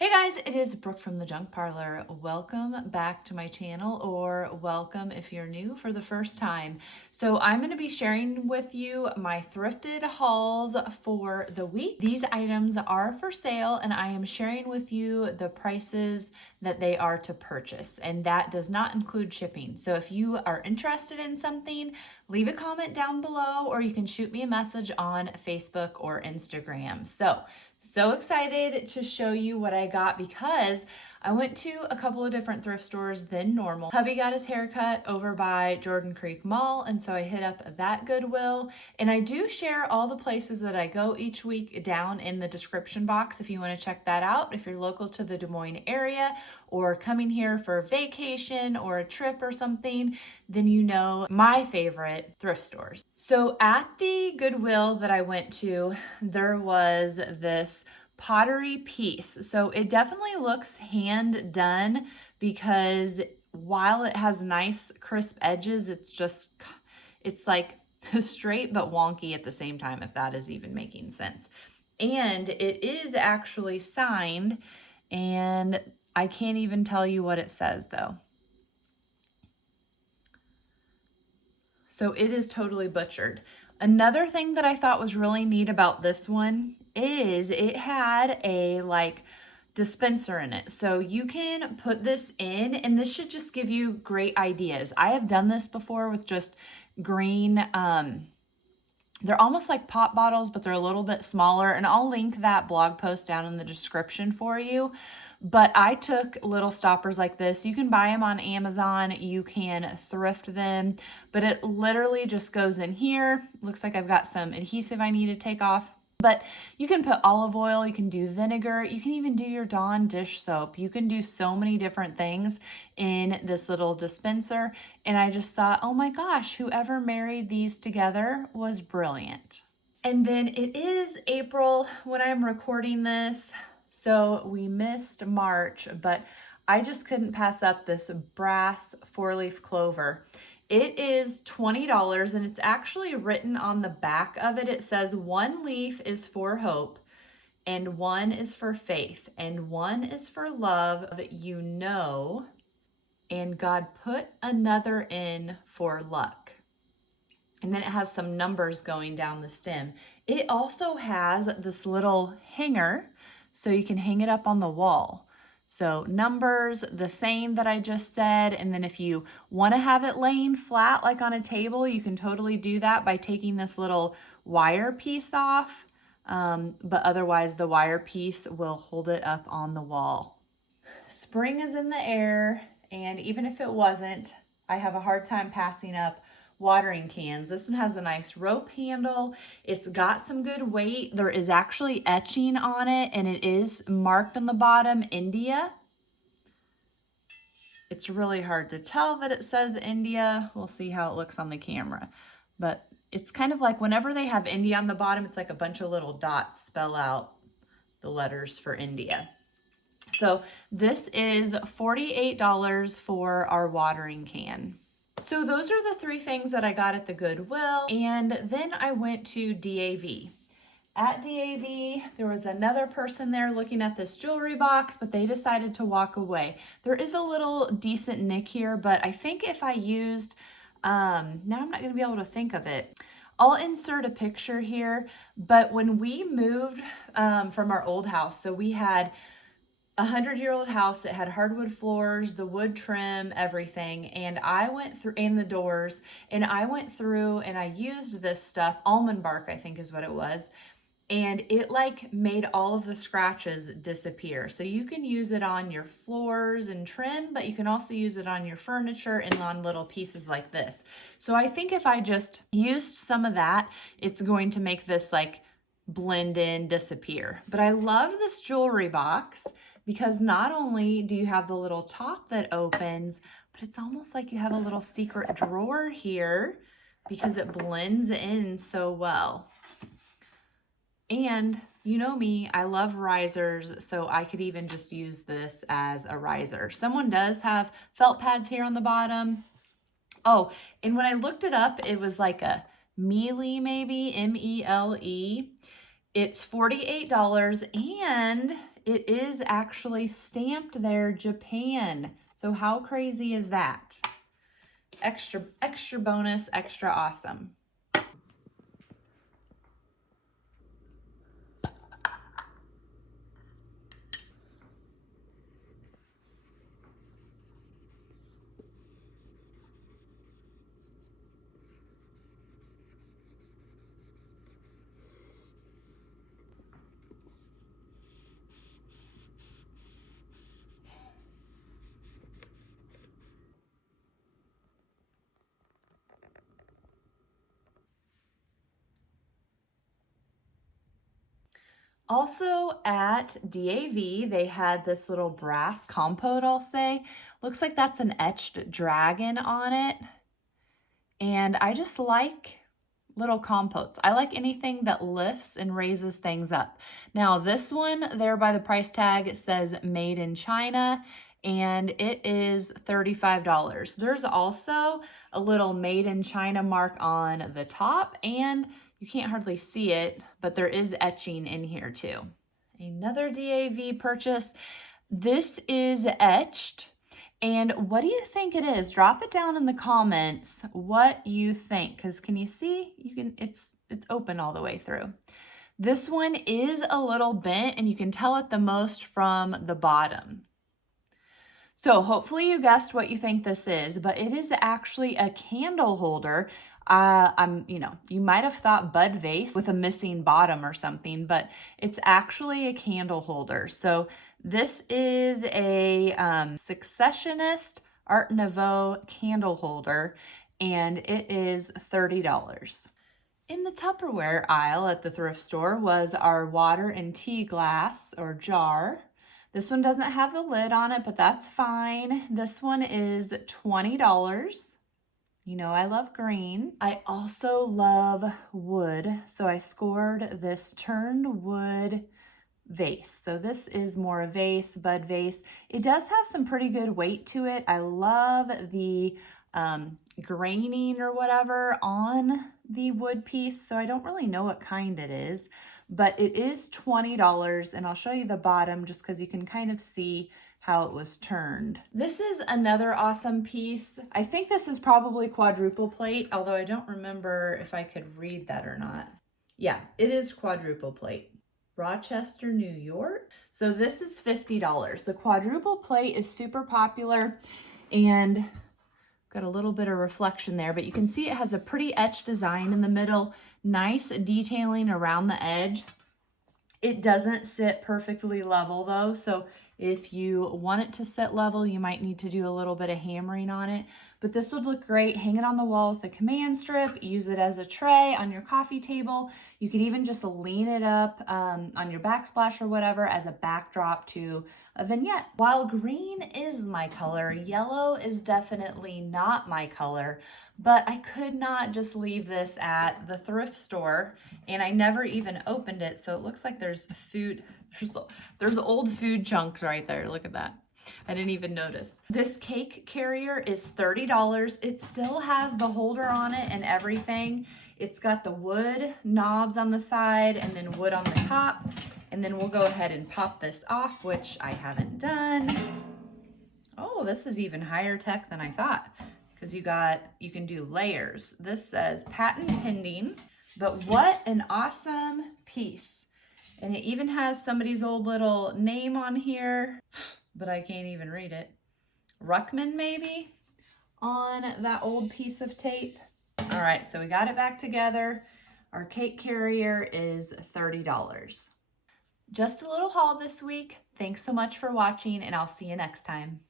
Hey guys, it is Brooke from the Junk Parlor. Welcome back to my channel, or welcome if you're new for the first time. So I'm going to be sharing with you my thrifted hauls for the week. These items are for sale and I am sharing with you the prices that they are to purchase, and that does not include shipping. So if you are interested in something, leave a comment down below or you can shoot me a message on Facebook or Instagram. So excited to show you what I got because I went to a couple of different thrift stores than normal. Hubby got his haircut over by Jordan Creek Mall, and so I hit up that Goodwill. And I do share all the places that I go each week down in the description box if you want to check that out. If you're local to the Des Moines area or coming here for a vacation or a trip or something, then you know my favorite thrift stores. So at the Goodwill that I went to, there was this pottery piece. So it definitely looks hand done because while it has nice crisp edges, it's like straight but wonky at the same time, if that is even making sense. And it is actually signed, and I can't even tell you what it says though. So it is totally butchered. Another thing that I thought was really neat about this one is it had a dispenser in it. So you can put this in, and this should just give you great ideas. I have done this before with just green, they're almost like pop bottles, but they're a little bit smaller, and I'll link that blog post down in the description for you. But I took little stoppers like this. You can buy them on Amazon, you can thrift them, but it literally just goes in here. Looks like I've got some adhesive I need to take off. But you can put olive oil, you can do vinegar, you can even do your Dawn dish soap. You can do so many different things in this little dispenser. And I just thought, oh my gosh, whoever married these together was brilliant. And then it is April when I'm recording this, so we missed March, but I just couldn't pass up this brass 4-leaf clover. It is $20, and it's actually written on the back of it. It says 1 leaf is for hope, and 1 is for faith, and 1 is for love that you know, and God put another in for luck. And then it has some numbers going down the stem. It also has this little hanger, so you can hang it up on the wall. So numbers, the same that I just said. And then if you want to have it laying flat like on a table, you can totally do that by taking this little wire piece off. But otherwise the wire piece will hold it up on the wall. Spring is in the air, and even if it wasn't, I have a hard time passing up watering cans. This one has a nice rope handle. It's got some good weight. There is actually etching on it, and it is marked on the bottom, India. It's really hard to tell that it says India. We'll see how it looks on the camera. But it's kind of like whenever they have India on the bottom, it's like a bunch of little dots spell out the letters for India. So this is $48 for our watering can. So those are the 3 things that I got at the Goodwill, and then I went to DAV. At DAV, there was another person there looking at this jewelry box, but they decided to walk away. There is a little decent nick here, but I think if I used, now I'm not going to be able to think of it. I'll insert a picture here, but when we moved from our old house, so we had a 100-year-old house. It had hardwood floors, the wood trim, everything. And I went through, and the doors, and I went through and I used this stuff, almond bark, I think is what it was. And it made all of the scratches disappear. So you can use it on your floors and trim, but you can also use it on your furniture and on little pieces like this. So I think if I just used some of that, it's going to make this blend in, disappear. But I love this jewelry box, because not only do you have the little top that opens, but it's almost like you have a little secret drawer here because it blends in so well. And you know me, I love risers, so I could even just use this as a riser. Someone does have felt pads here on the bottom. Oh, and when I looked it up, it was like a mealy, maybe, M-E-L-E. It's $48, and it is actually stamped there, Japan. So how crazy is that? Extra bonus, extra awesome. Also at DAV, they had this little brass compote, I'll say. Looks like that's an etched dragon on it. And I just like little compotes. I like anything that lifts and raises things up. Now this one there by the price tag, it says made in China and it is $35. There's also a little made in China mark on the top and you can't hardly see it, but there is etching in here too. Another DAV purchase. This is etched. And what do you think it is? Drop it down in the comments what you think, because can you see? It's open all the way through. This one is a little bent and you can tell it the most from the bottom. So hopefully you guessed what you think this is, but it is actually a candle holder. You might have thought bud vase with a missing bottom or something, but it's actually a candle holder. So this is a Successionist Art Nouveau candle holder, and it is $30. In the Tupperware aisle at the thrift store was our water and tea glass or jar. This one doesn't have the lid on it, but that's fine. This one is $20. You know I love green. I also love wood, so I scored this turned wood vase. So this is more a vase, bud vase. It does have some pretty good weight to it. I love the graining or whatever on the wood piece, so I don't really know what kind it is, but it is $20, and I'll show you the bottom just because you can kind of see how it was turned. This is another awesome piece. I think this is probably quadruple plate, although I don't remember if I could read that or not. Yeah, it is quadruple plate. Rochester, New York. So this is $50. The quadruple plate is super popular and got a little bit of reflection there, but you can see it has a pretty etched design in the middle, nice detailing around the edge. It doesn't sit perfectly level though, so if you want it to sit level, you might need to do a little bit of hammering on it, but this would look great. Hang it on the wall with a command strip, use it as a tray on your coffee table. You could even just lean it up on your backsplash or whatever as a backdrop to a vignette. While green is my color, yellow is definitely not my color, but I could not just leave this at the thrift store, and I never even opened it, so it looks like there's food. There's old food chunks right there. Look at that. I didn't even notice. This cake carrier is $30. It still has the holder on it and everything. It's got the wood knobs on the side and then wood on the top. And then we'll go ahead and pop this off, which I haven't done. Oh, this is even higher tech than I thought, because you can do layers. This says patent pending, but what an awesome piece. And it even has somebody's old little name on here, but I can't even read it. Ruckman maybe on that old piece of tape. All right, so we got it back together. Our cake carrier is $30. Just a little haul this week. Thanks so much for watching, and I'll see you next time.